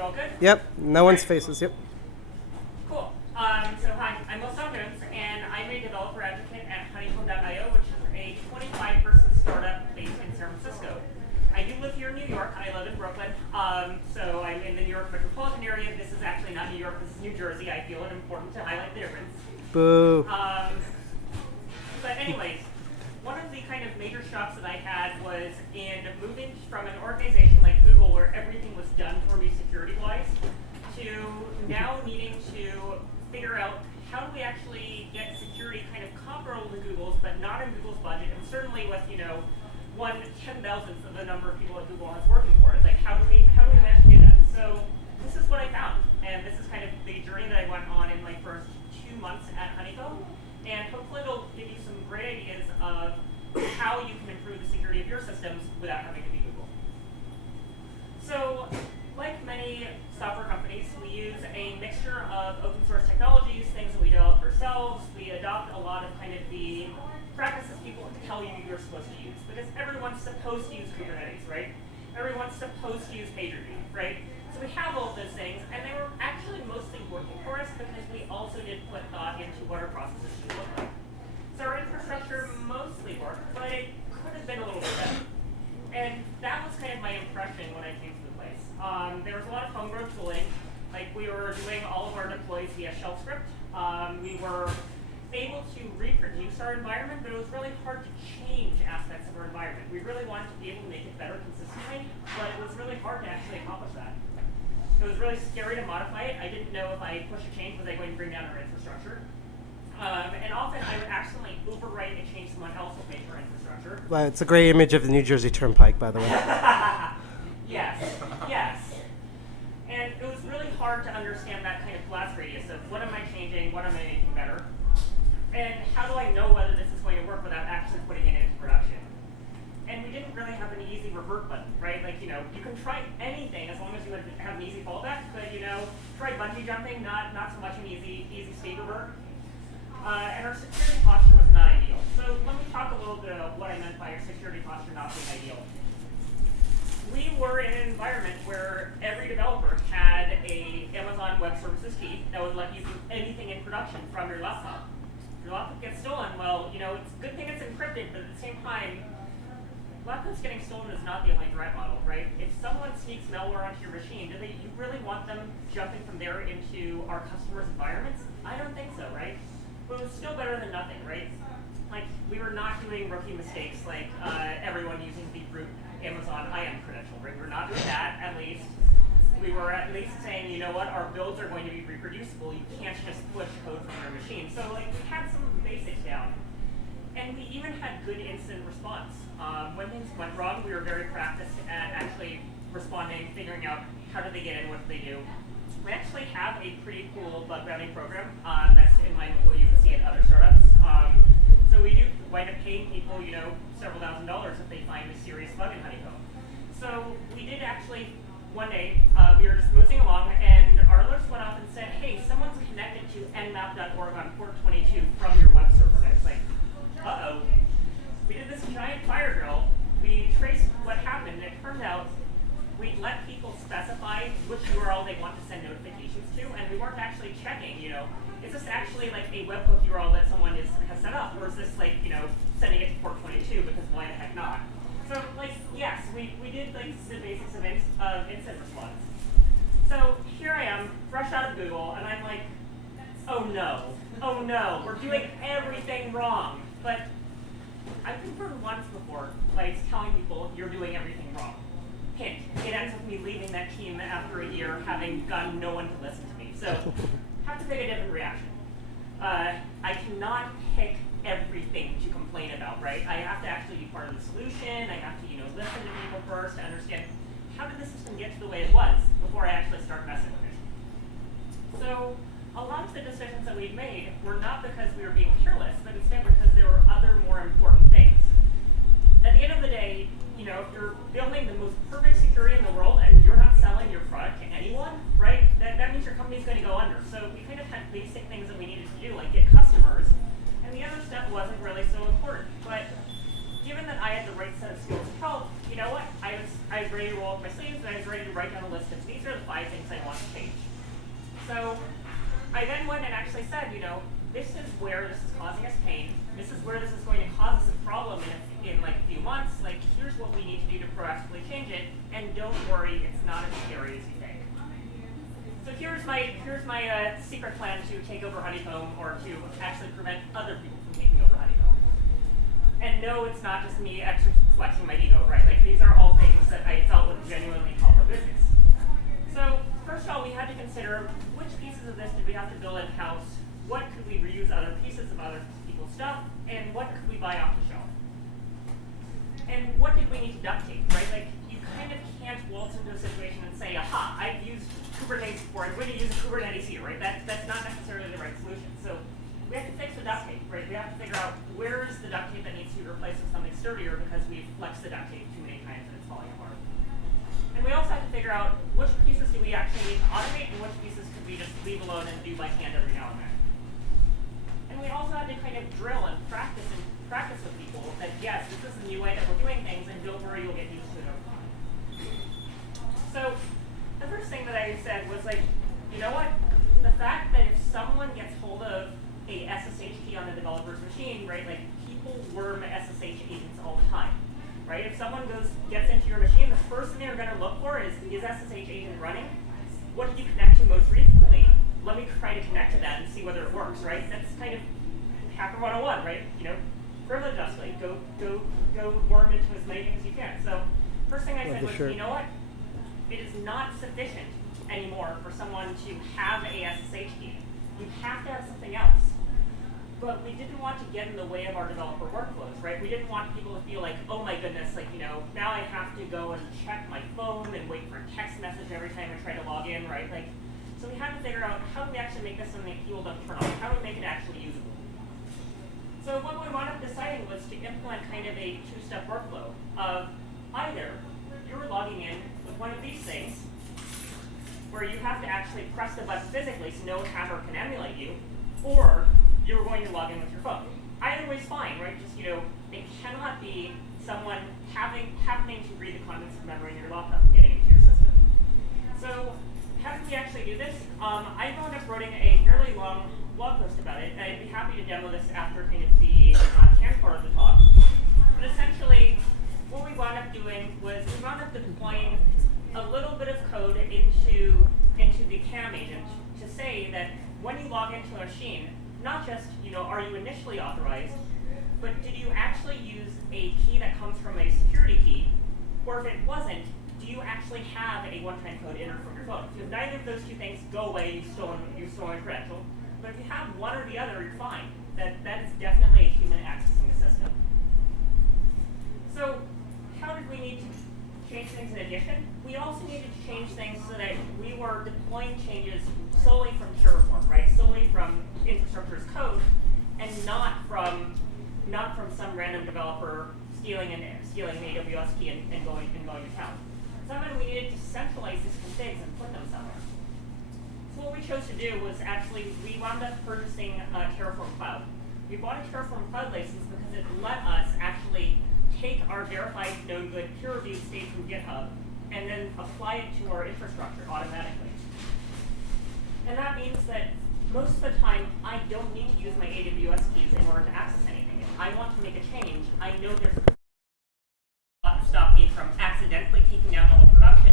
you all good? Yep, no one's faces, yep. Cool. So hi, I'm Fong-Jones, and I'm a developer advocate at Honeycomb.io, which is a 25-person startup based in San Francisco. I do live here in New York. I live in Brooklyn, so I'm in the New York metropolitan area. This is actually not New York, this is New Jersey. I feel it important to highlight the difference. Boo. But anyways, one of the kind of major shocks that I had was in moving from an organization like Google, where everything was done for me security-wise, to now needing to figure out how do we actually get security kind of comparable to Google's, but not in Google's budget, and certainly with, 1/10,000th of the number of people at Google has working for it. Like, how do we manage to do that? So this is what I found, and this is kind of the journey that I went on in my first 2 months at Honeycomb, and hopefully it'll give you some great ideas of how you can improve the security of your systems without having to be Google. So, like many software companies, we use a mixture of open source technologies, things that we develop ourselves. We adopt a lot of kind of the practices people tell you you're supposed to use, because everyone's supposed to use Kubernetes, right? Everyone's supposed to use PagerDuty, right? So we have all of those things, and they were actually mostly working for us because we also did put thought into what our processes should look like. So our infrastructure mostly worked, but it could have been a little bit better. And that was kind of my impression when I came to the place. There was a lot of homegrown tooling. Like, we were doing all of our deploys via shell script. We were able to reproduce our environment, but it was really hard to change aspects of our environment. We really wanted to be able to make it better consistently, but it was really hard to actually accomplish that. It was really scary to modify it. I didn't know if I push a change, was I going to bring down our infrastructure? And often I would accidentally overwrite a change someone else had made for infrastructure. Well, it's a great image of the New Jersey Turnpike, by the way. Yes. And it was really hard to understand that kind of blast radius of what am I changing, what am I making better, and how do I know whether this is going to work without actually putting it into production. And we didn't really have an easy revert button, right? Like, you can try anything as long as you have an easy fallback, but try bungee jumping, not so much an easy state revert. And our security posture was not ideal. So let me talk a little bit about what I meant by our security posture not being ideal. We were in an environment where every developer had a Amazon Web Services key that would let you do anything in production from your laptop. If your laptop gets stolen, well, it's a good thing it's encrypted, but at the same time, laptops getting stolen is not the only threat model, right? If someone sneaks malware onto your machine, you really want them jumping from there into our customers' environments? I don't think so, right? But it was still better than nothing, right? Like, we were not doing rookie mistakes like everyone using the root Amazon IAM credential, right? We're not doing that, at least. We were at least saying, our builds are going to be reproducible. You can't just push code from your machine. So, we had some basics down. And we even had good incident response. When things went wrong, we were very practiced at actually responding, figuring out how do they get in, what do they do. We actually have a pretty cool bug bounty program that's in line with what you would see at other startups. So we do wind up paying people, several $1,000s if they find a serious bug in Honeycomb. So we did actually, one day, we were just moving along, and our alerts went off and said, hey, someone's connected to nmap.org on port 22 from your web server. And I was like, uh-oh. We did this giant fire drill. We traced what happened, and it turned out we let people specify which URL they want to send notifications to, and we weren't actually checking, is this actually like a webhook URL that someone has set up, or is this sending it to port 22, because why the heck not? So yes, we did the basics of incident response. So here I am, fresh out of Google, and I'm like, oh no, we're doing everything wrong. But I've been burned once before, telling people you're doing everything wrong. Hint, it ends with me leaving that team after a year, having gotten no one to listen to me. So, have to take a different reaction. I cannot pick everything to complain about, right? I have to actually be part of the solution. I have to, listen to people first to understand how did the system get to the way it was before I actually start messing with it. So, a lot of the decisions that we've made were not because we were being careless, but instead because there were other more important things. At the end of the day, if you're building the most perfect security in the world and you're not selling your product to anyone, right, that means your company's going to go under. So we kind of had basic things that we needed to do, like get customers, and the other stuff wasn't really so important. But given that I had the right set of skills to help, I was I was ready to roll up my sleeves, and I was ready to write down a list of these are the 5 things I want to change. So I then went and actually said, this is where this is causing us pain. This is where this is going to cause us a problem in like a few months. Like, here's what we need to do to proactively change it. And don't worry, it's not as scary as you think. So here's my secret plan to take over Honeycomb, or to actually prevent other people from taking over Honeycomb. And no, it's not just me extra flexing my ego, right? Like, these are all things that I felt would genuinely help our business. So first of all, we had to consider which pieces of this did we have to build in-house, what could we reuse other pieces of other people's stuff, and what could we buy off the shelf. And what did we need to duct tape, right? Like, you kind of can't waltz into a situation and say, aha, I've used Kubernetes before, I'm going to use Kubernetes here, right? That's not necessarily the right solution. So we have to fix the duct tape, right? We have to figure out where is the duct tape that needs to be replaced with something sturdier because we've flexed the duct tape too many times and it's falling apart. And we also have to figure out which pieces do we actually need to automate and which pieces could we just leave alone and do by hand every now and then. And we also had to kind of drill and practice with people that, yes, this is the new way that we're doing things, and don't worry, you'll get used to it over time. So the first thing that I said was like, you know what? The fact that if someone gets hold of a SSH key on the developer's machine, right, like, people worm SSH agents all the time, right? If someone gets into your machine, the first thing they're going to look for is SSH agent running? What did you connect to most recently? Let me try to connect to that and see whether it works, right? That's kind of Hacker 101, right? Privilege escalate. Go worm into as many things as you can. So first thing I said was, you know what? It is not sufficient anymore for someone to have a SSH key. You have to have something else. But we didn't want to get in the way of our developer workflows, right? We didn't want people to feel like, oh my goodness, like, now I have to go and check my phone and wait for a text message every time I try to log in, right? Like, so we had to figure out how do we actually make this something that people don't turn on? How do we make it actually usable? So what we wound up deciding was to implement kind of a 2-step workflow of either you're logging in with one of these things, where you have to actually press the button physically so no hacker can emulate you, or you're going to log in with your phone. Either way is fine, right? Just, it cannot be someone happening to read the contents of memory in your laptop and getting into your system. So how did we actually do this? I wound up writing a fairly long blog post about it, and I'd be happy to demo this after kind of the canned part of the talk. But essentially, what we wound up doing was we wound up deploying a little bit of code into the CAM agent to say that when you log into a machine, not just, are you initially authorized, but did you actually use a key that comes from a security key? Or if it wasn't, do you actually have a one-time code entered from your phone? If you have neither of those two things, go away, you've stolen a credential. But if you have one or the other, you're fine. That is definitely a human accessing the system. So how did we need to change things in addition? We also needed to change things so that we were deploying changes solely from Terraform, right? Solely from infrastructure as code, and not from some random developer stealing an AWS key and going to town. So that meant we needed to centralize these configs and put them somewhere. So what we chose to do was actually, we wound up purchasing Terraform Cloud. We bought a Terraform Cloud license because it let us actually take our verified known good peer-reviewed state from GitHub and then apply it to our infrastructure automatically. And that means that most of the time, I don't need to use my AWS keys in order to access anything. If I want to make a change, I know there's a stop me from accidentally taking down all of production.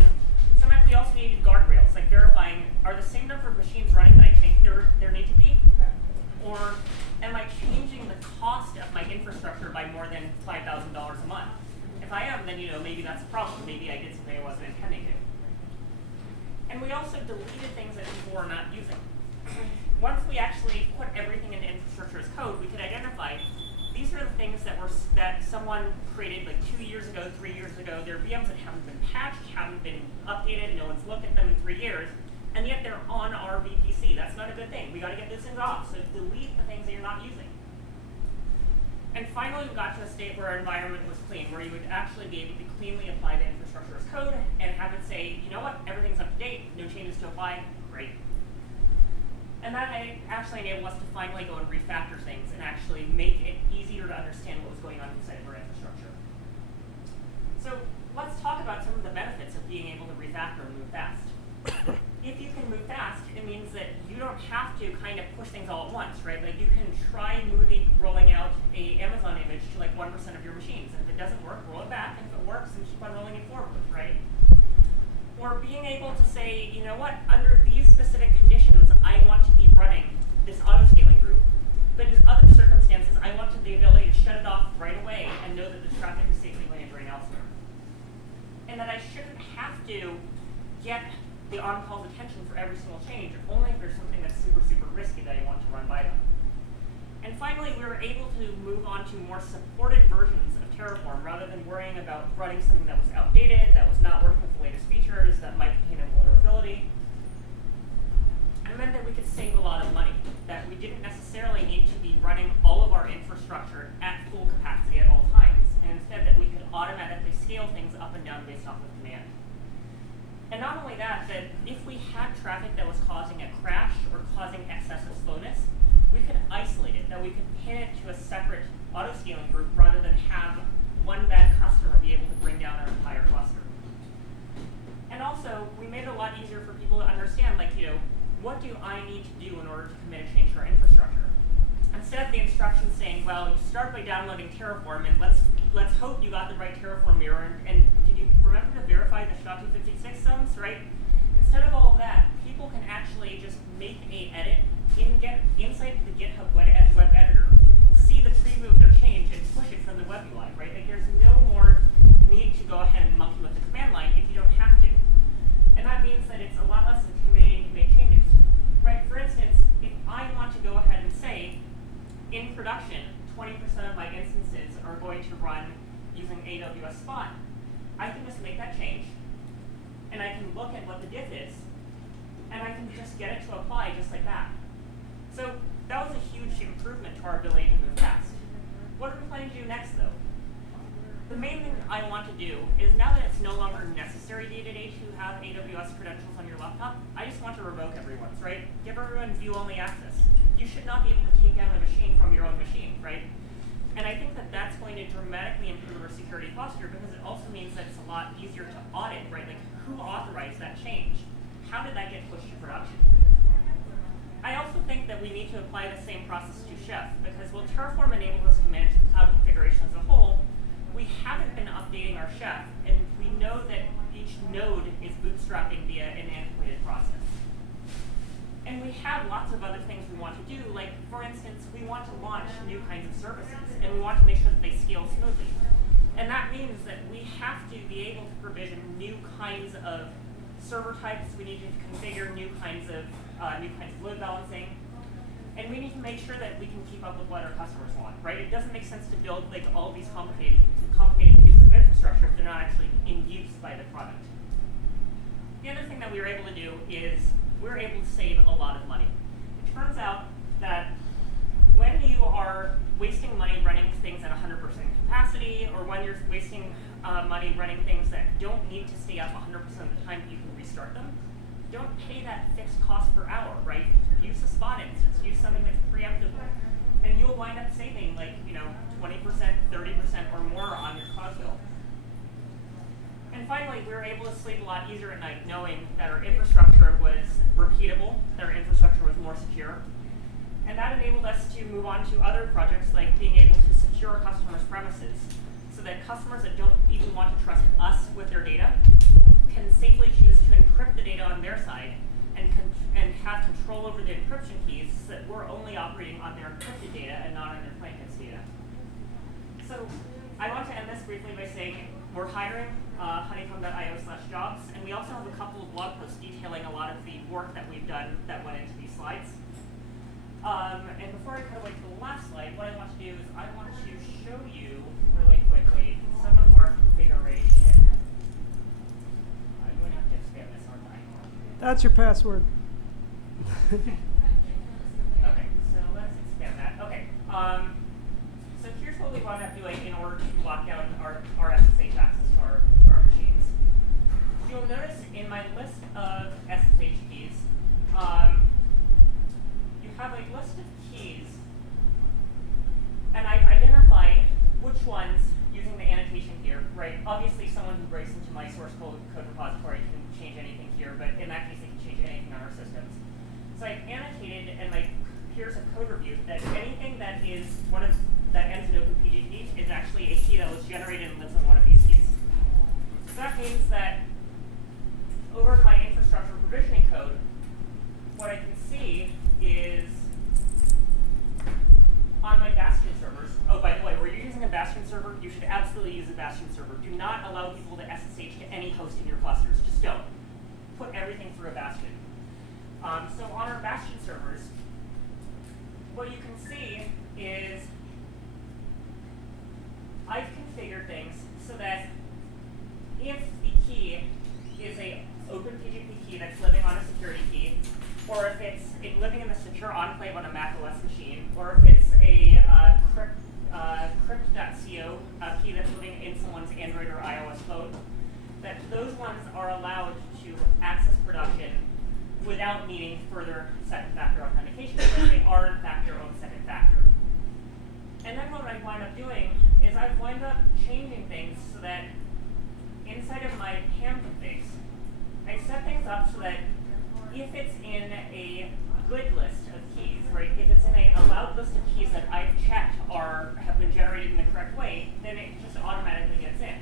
Sometimes we also needed guardrails, like verifying, are the same number of machines running that I think there need to be? Or am I changing the cost of my infrastructure by more than $5,000 a month? If I am, then maybe that's a problem. Maybe I did something I wasn't intending to. And we also deleted things that people were not using. Once we actually put everything into infrastructure as code, we could identify these are the things that someone created like 2 years ago, 3 years ago. They're VMs that haven't been patched, haven't been updated, no one's looked at them in 3 years, and yet they're on our VPC. That's not a good thing. We got to get those things off. So delete the things that you're not using. And finally, we got to a state where our environment was clean, where you would actually be able to cleanly apply the infrastructure as code and have it say, you know what, everything's up to date, no changes to apply, great. And that actually enabled us to finally go and refactor things and actually make it easier to understand what was going on inside of our infrastructure. So let's talk about some of the factor and move fast. If you can move fast, it means that you don't have to kind of push things all at once, right? Like you can try rolling out a Amazon image to like 1% of your machines. And if it doesn't work, roll it back. And if it works, then keep on rolling it forward, right? Or being able to say, you know what, under these specific conditions, I want to be running this auto-scaling group. But in other circumstances, I want the ability to shut it off right away and know that the traffic is safely going to drain elsewhere. And that I shouldn't have to get the on-call's attention for every single change, only if there's something that's super, super risky that I want to run by them. And finally, we were able to move on to more supported versions of Terraform rather than worrying about running something that was outdated, that was not working with the latest features, that might contain a vulnerability. It meant that we could save a lot of money, that we didn't necessarily need to be running all of our infrastructure at full capacity at all times, and instead that we could automatically scale things up and down based off of demand. And not only that, that if we had traffic that was causing a crash or causing excessive slowness, we could isolate it, that we could pin it to a separate auto-scaling group rather than have one bad customer be able to bring down our entire cluster. And also, we made it a lot easier for people to understand, like, you know, what do I need to do in order to commit a change to our infrastructure? Instead of the instructions saying, well, you start by downloading Terraform, and let's hope you got the right Terraform mirror, and did you remember to verify the SHA-256 sums, right? Instead of all of that, people can actually just make a edit inside the GitHub web editor, see the preview of their change, and push it from the web UI, right? Like there's no more need to go ahead and monkey with the command line if you don't have to. And that means that it's a lot less intimidating to make changes, right? For instance, if I want to go ahead and say, in production, 20% of my instances are going to run using AWS Spot, I can just make that change, and I can look at what the diff is, and I can just get it to apply just like that. So that was a huge improvement to our ability to move fast. What are we planning to do next, though? The main thing I want to do is, now that it's no longer necessary day-to-day to have AWS credentials on your laptop, I just want to revoke everyone's, right? Give everyone view-only access. You should not be able to take down a machine from your own machine, right? And I think that that's going to dramatically improve our security posture, because it also means that it's a lot easier to audit, right? Like, who authorized that change? How did that get pushed to production? I also think that we need to apply the same process to Chef, because while Terraform enables us to manage the cloud configuration as a whole, we haven't been updating our Chef, and we know that each node is bootstrapping via an antiquated process. And we have lots of other things we want to do, like, for instance, we want to launch new kinds of services, and we want to make sure that they scale smoothly. And that means that we have to be able to provision new kinds of server types. We need to configure new kinds of load balancing, and we need to make sure that we can keep up with what our customers want, right? It doesn't make sense to build like all of these complicated pieces of infrastructure if they're not actually in use by the product. The other thing that we were able to do is we were able to save a lot of money. It turns out that when you are wasting money running things at 100% capacity, or when you're wasting money running things that don't need to stay up 100% of the time that you can restart them, don't pay that fixed cost per hour, right? Use a spot instance, use something that's preemptible, and you'll wind up saving like, 20%, 30% or more on your cloud bill. And finally, we were able to sleep a lot easier at night knowing that our infrastructure was repeatable, that our infrastructure was more secure. And that enabled us to move on to other projects, like being able to secure customers' premises, so that customers that don't even want to trust us with their data can safely choose to encrypt the data on their side and have control over the encryption keys, so that we're only operating on their encrypted data and not on their plaintext data. So I want to end this briefly by saying we're hiring honeycomb.io/jobs, and we also have a couple of blog posts detailing a lot of the work that we've done that went into these slides. And before I cut away to the last slide, what I want to do is I want to show you really quickly some of our configuration. I'm going to have to expand this, aren't I? That's your password. Okay, so let's expand that. Okay, so here's what we wound up doing in order to lock down our SSH access to our machines. You'll notice in my list of SSH keys, you have a list of keys, and I've identified which ones, using the annotation here, right? Obviously, someone who breaks into my source code repository can change that means that over in my infrastructure provisioning code, what I can see is on my Bastion servers. Oh, by the way, were you using a Bastion server? You should absolutely use a Bastion server. Do not allow people to SSH to any host in your clusters. Just don't. Put everything through a Bastion. So on our Bastion servers, what you can see is I've configured things so that if the key is a open PGP key that's living on a security key, or if it's living in the secure enclave on a Mac OS machine, or if it's a crypt.co key that's living in someone's Android or iOS phone, that those ones are allowed to access production without needing further second factor authentication, because they are in fact their own second factor. And then what I wind up doing is I wind up changing things so that inside of my PAM configs, I set things up so that if it's in a good list of keys, right, if it's in a allowed list of keys that I've checked have been generated in the correct way, then it just automatically gets in.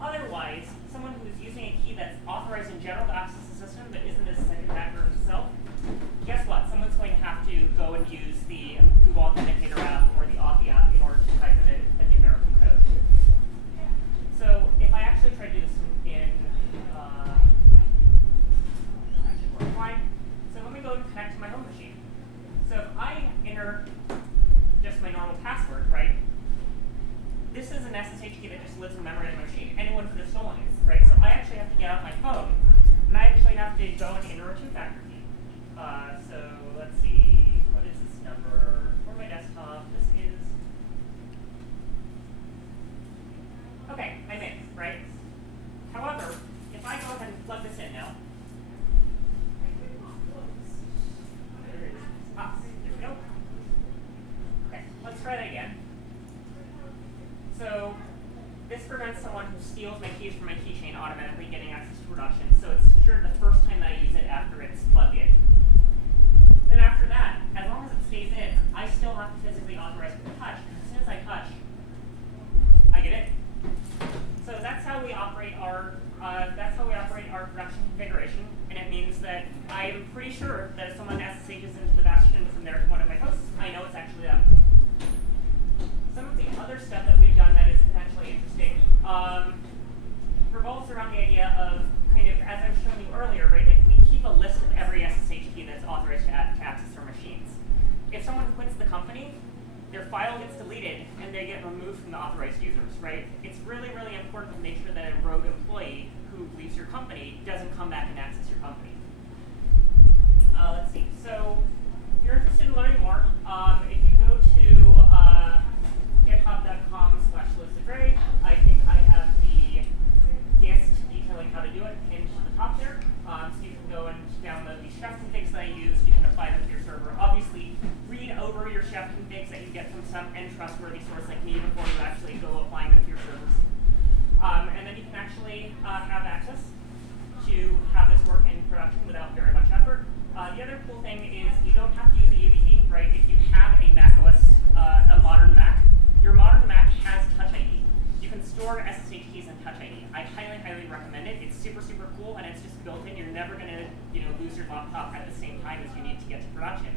Otherwise, someone who's using a key that's authorized in general to access the system but isn't a second factor himself, guess what? Someone's going to have to go and use the Google Authenticator app or the Authy app in order to type in a numerical code. So if I actually try to do this in actually work fine. So let me go and connect to my home machine. So if I enter just my normal password, right? This is an SSH key that just lives in memory on my machine. Anyone could have stolen it, right? So I actually have to get out my phone, and I actually have to go and enter a two-factor key. So let's see, what is this number for my desktop? This is, okay, I'm in, right? However, if I go ahead and plug this in now, there we go. Okay, let's try that again. So this prevents someone who steals my keys from my keychain automatically getting access to production. So it's secured the first time that I use it after it's plugged in. Then after that, as long as it stays in, I still have to physically authorize it to touch. And as soon as I touch, I get it. So that's how we operate our production configuration, and it means that I'm pretty sure that if someone SSHs into the Bastion from there to one of my hosts, I know it's actually them. Some of the other stuff that we've done that is potentially interesting revolves around the idea of kind of, as I've shown you earlier, right? Like we keep a list of every SSH key that's authorized to access our machines. If someone quits the company, their file gets deleted and they get removed from the authorized users, right? It's really, really important to make sure that a rogue employee who leaves your company doesn't come back and access your company. Let's see. So if you're interested in learning more, if you go to github.com/liz-fong, I think I have the gist detailing how to do it pinned to the top there. So you can go and download the chef configs that I used. You can apply them to your server. Obviously, read over your chef configs that you get from some untrustworthy source like me before you actually go applying them to your servers. And then you can actually have access to have this work in production without very much effort. The other cool thing is you don't have to use a YubiKey, right? If you have a Mac OS, a modern Mac, your modern Mac has Touch ID. You can store SSH keys in Touch ID. I highly, highly recommend it. It's super, super cool, and it's just built in. You're never going to, lose your laptop at the same time as you need to get to production,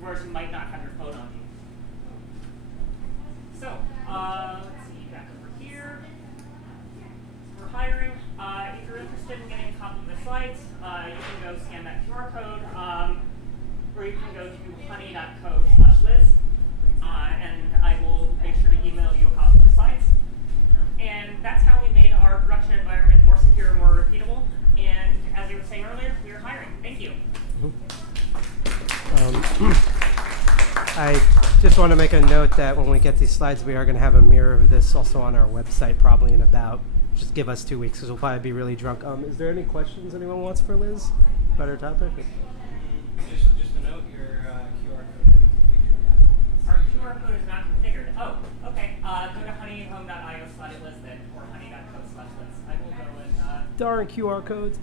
whereas you might not have your phone on you. So let's see, back over here. We're hiring. If you're interested in getting a copy of the slides, you can go scan that QR code, or you can go to honey.co/liz, and I will make sure to email you a copy of the slides. And that's how we made our production environment more secure and more repeatable. And as I was saying earlier, we are hiring. Thank you. I just want to make a note that when we get these slides, we are going to have a mirror of this also on our website, probably in about, just give us 2 weeks, because we'll probably be really drunk. Is there any questions anyone wants for Liz about her topic? Just to note, your QR code is configured. Our QR code is not configured. Oh, okay. Go to honeyhome.io/liz then, or honey.co/liz. I will go and... Darn QR codes.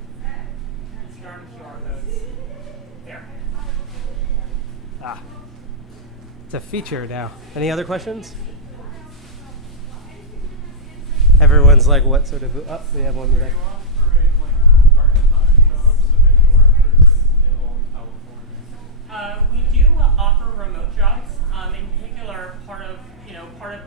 These darn QR codes. There. It's a feature now. Any other questions? Everyone's like, what sort of? Oh, we have one Are there. you offering like part-time jobs in New York, or is it all in California? We do offer remote jobs. In particular, part of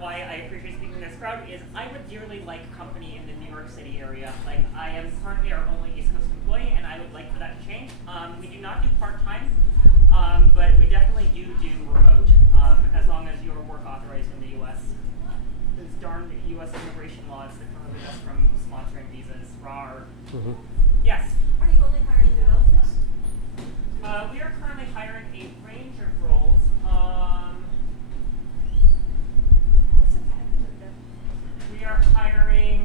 why I appreciate speaking to this crowd is I would dearly like company in the New York City area. Like I am currently our only East Coast employee, and I would like for that to change. We do not do part-time, but we definitely do remote, as long as your work authorized in the U.S. Those darn U.S. immigration laws that prohibit us from sponsoring visas. Rawr. Mm-hmm. Yes. Are you only hiring developers? We are currently hiring a range of roles. What's the package of them? We are hiring,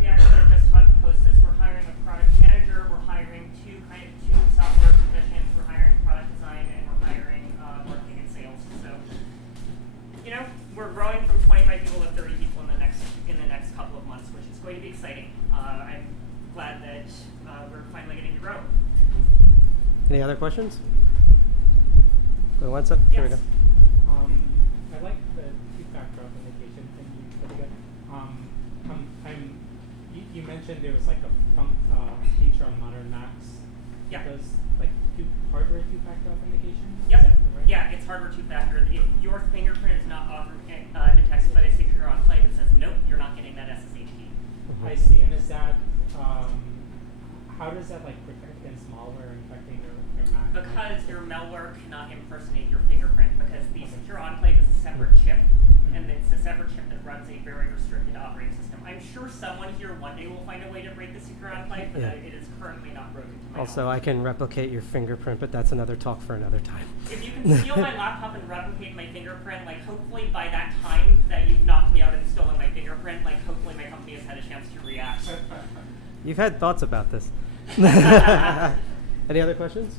we actually are just about to post this, we're hiring a product manager, we're hiring two software positions, we're hiring product design, and we're hiring marketing and sales. So, we're growing from 25 people to 30 people in the next couple of months, which is going to be exciting. I'm glad that we're finally getting to grow. Any other questions? Go once up. Here we go. Yes. I like the two-factor authentication thing you put together. You mentioned there was like a feature on modern Macs Yeah. that does like hardware two-factor authentication. Yep. Is that right? Yeah, it's hardware two-factor. If your fingerprint is not detected by the secure enclave, it says nope, you're not getting that SSH key. I see. And is that how does that like protect against malware infecting your Mac? Because your malware cannot impersonate your fingerprint, because the secure enclave is a separate chip, and it's a separate chip that runs a very restricted operating system. I'm sure someone here one day will find a way to break the secure enclave, but Yeah. it is currently not broken to my Also, I knowledge. can replicate your fingerprint, but that's another talk for another time. If you can steal my laptop and replicate my fingerprint, like hopefully by that time that you've knocked me out and stolen my fingerprint, like hopefully my company has had a chance to react. You've had thoughts about this. Any other questions?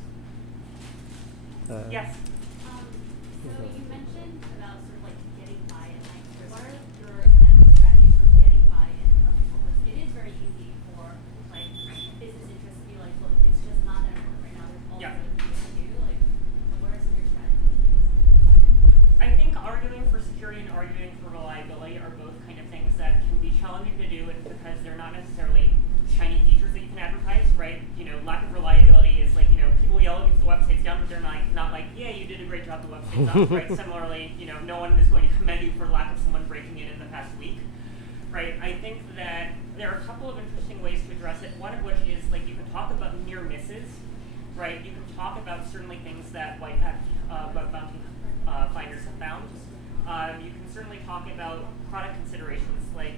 Yes. So you mentioned about sort of like getting buy-in. Like, what are your kind of strategies for getting buy-in from people? Because it is very easy for like business interests to be like, look, it's just not that important right now. There's all Yeah. these other things to do. Like, what are some of your strategies to get buy-in? I think arguing for security and arguing for reliability are both kind of things that can be challenging to do, and because they're not necessarily shiny features that you can advertise, right? Lack of reliability is like, people yell at you if the website's down, but they're not like, yeah, you did a great job, the website's up, right? Similarly, no one is going to commend you for lack of someone breaking it in the past week, right? I think that there are a couple of interesting ways to address it, one of which is, like, you can talk about near misses, right? You can talk about certainly things that white hat bug bounty finders have found. You can certainly talk about product considerations, like,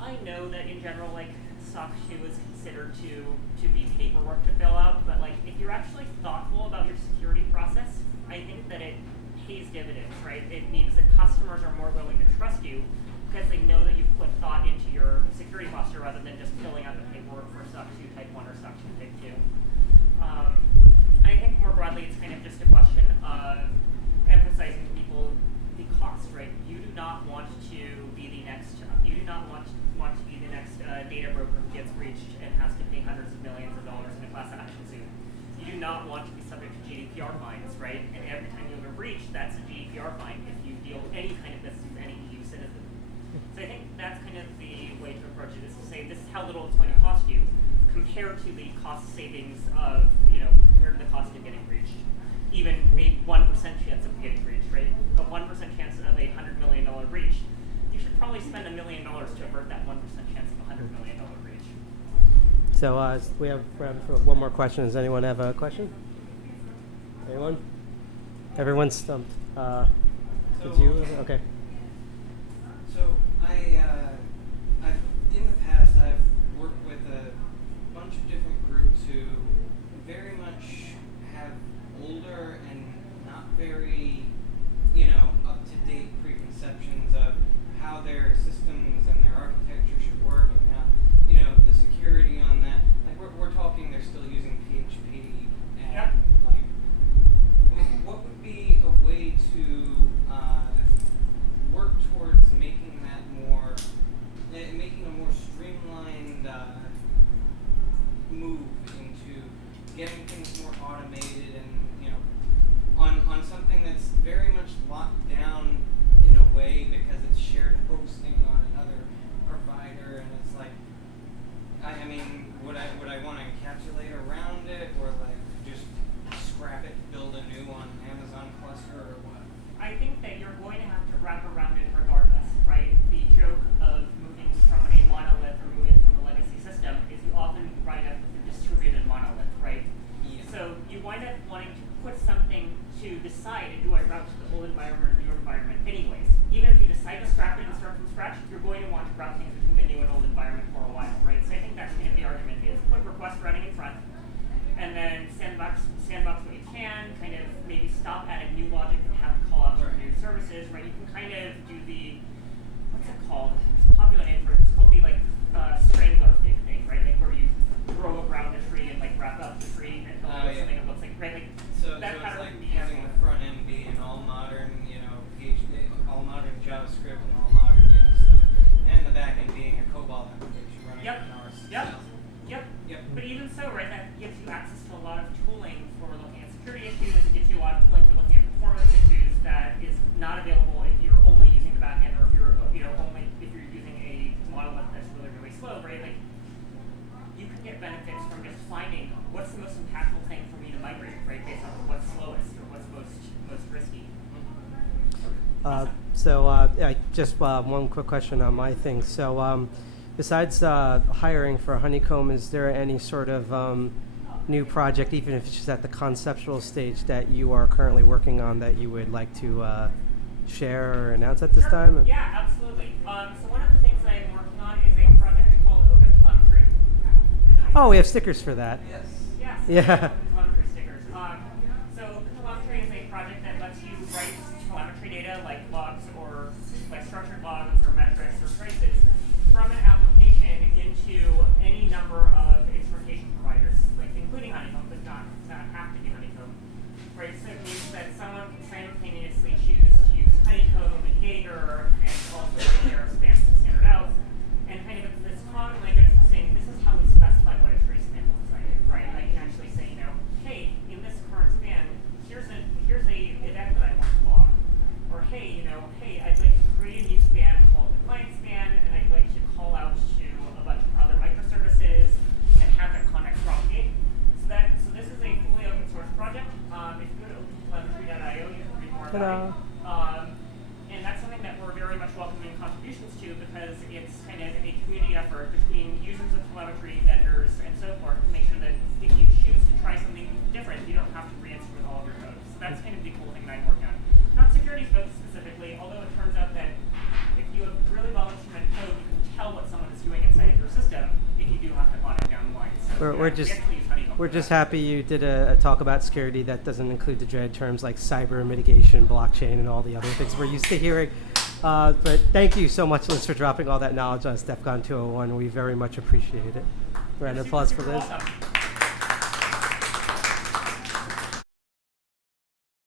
I know that in general, like, SOC 2 is considered to be paperwork to fill out, but like if you're actually thoughtful about your security process, I think that it pays dividends, right? It means that customers are more willing to trust you because they know that you've put thought into your security posture rather than just filling out the paperwork for SOC 2 type 1 or SOC 2 type 2. I think more broadly, it's kind of just a question of emphasizing to people the cost, right? You do not want to be the next. You do not want to be the next data broker who gets breached and has to pay hundreds of millions of dollars in a class action suit. You do not want to be subject to GDPR fines, right? And every time you have a breach, that's a GDPR fine if you deal with any kind of business with any EU citizen. So I think that's kind of the way to approach it, is to say this is how little it's going to cost you compared to the cost savings of, compared to the cost of getting breached. Even a 1% chance of getting breached, right? A 1% chance of a $100 million breach. You should probably spend $1 million to avert that 1% chance of a $100 million breach. So we have round for one more question. Does anyone have a question? Anyone? Everyone's stumped. Did you? Okay. So I've in the past I've worked with a bunch of different groups who very much have older and not very, up to date preconceptions of how their systems and their architecture should work, and how, the security on that. Like we're talking, they're still using PHP, and Yep. like, what would be a way to work towards making that making a more streamlined move into getting things more automated and, on something that's very much locked down in a way because it's shared hosting on another provider? provider, and it's like, I mean, would I want to encapsulate around it, or like just scrap it, build a new on Amazon cluster, or what? I think that you're going to have to wrap around it regardless, right? The joke of moving from a monolith or moving from a legacy system is you often wind up with a distributed monolith, right? Yeah. So you wind up wanting to put something to decide, do I route to the old environment or new environment anyways? Even if you decide to scrap it and start from scratch, you're going to want to route things between the new and old environment for a while, right? So I think that's going to be the argument is put request routing in front, and then sandbox what you can, kind of maybe stop adding new logic and have to call out to new services, right? You can kind of do the, what's it called? It's a popular name for it. It's called the like strangler fig thing, right? Like where you throw around a tree and like wrap up the tree and build something that looks like, right? Like So that it's pattern like would be having useful. the front end be an all modern, PHP, all modern JavaScript and all modern, stuff, and the back end being a COBOL application running on our system. Yep. But even so, right, that gives you access to a lot of tooling for looking at security issues. It gives you a lot of tooling for looking at performance issues that is not available if you're only using the back end, or if you're only if you're using a monolith that's really, really slow, right? Like you can get benefits from just finding what's the most impactful thing for me to migrate, right, based on what's slowest or what's most risky. Just one quick question on my thing. So, besides hiring for Honeycomb, is there any sort of new project, even if it's just at the conceptual stage, that you are currently working on that you would like to share or announce at this time? Yeah, absolutely. So one of the things that I'm working on is a project called Open Telemetry. Oh, we have stickers for that. Yes. Yes. Yeah. Open Telemetry stickers. So Open Telemetry is a project that lets you write telemetry data like logs or like structured logs or metrics or traces from an application into any number of instrumentation providers, like including Honeycomb, but not have to be Honeycomb. Right? So it means that someone can simultaneously choose to use Honeycomb and Gator and also their spans to standard out, and kind of this common language for saying this is how we specify what a tree span looks like, right? I can actually say, hey, in this current span, here's a event that I want to log, or hey, I'd like to create a new span called the client span, and I'd like to call out to a bunch of other microservices and have that context propagate. So this is a fully open source project. If you go to opentelemetry.io, you can read more about it. And that's something that we're very much welcoming contributions to, because it's kind of a community effort between users of telemetry, vendors, and so forth, to make sure that if you choose to try something different, you don't have to re-instrument all of your code. So that's kind of the cool thing that I'm working on. Not security focused specifically, although it turns out that if you have really well instrumented code, you can tell what someone is doing inside of your system if you do have to audit down the line. So We're just happy you did a talk about security that doesn't include the dread terms like cyber mitigation, blockchain, and all the other things we're used to hearing. But thank you so much, Liz, for dropping all that knowledge on DEF CON 201. We very much appreciate it. Round of applause for Liz. Welcome.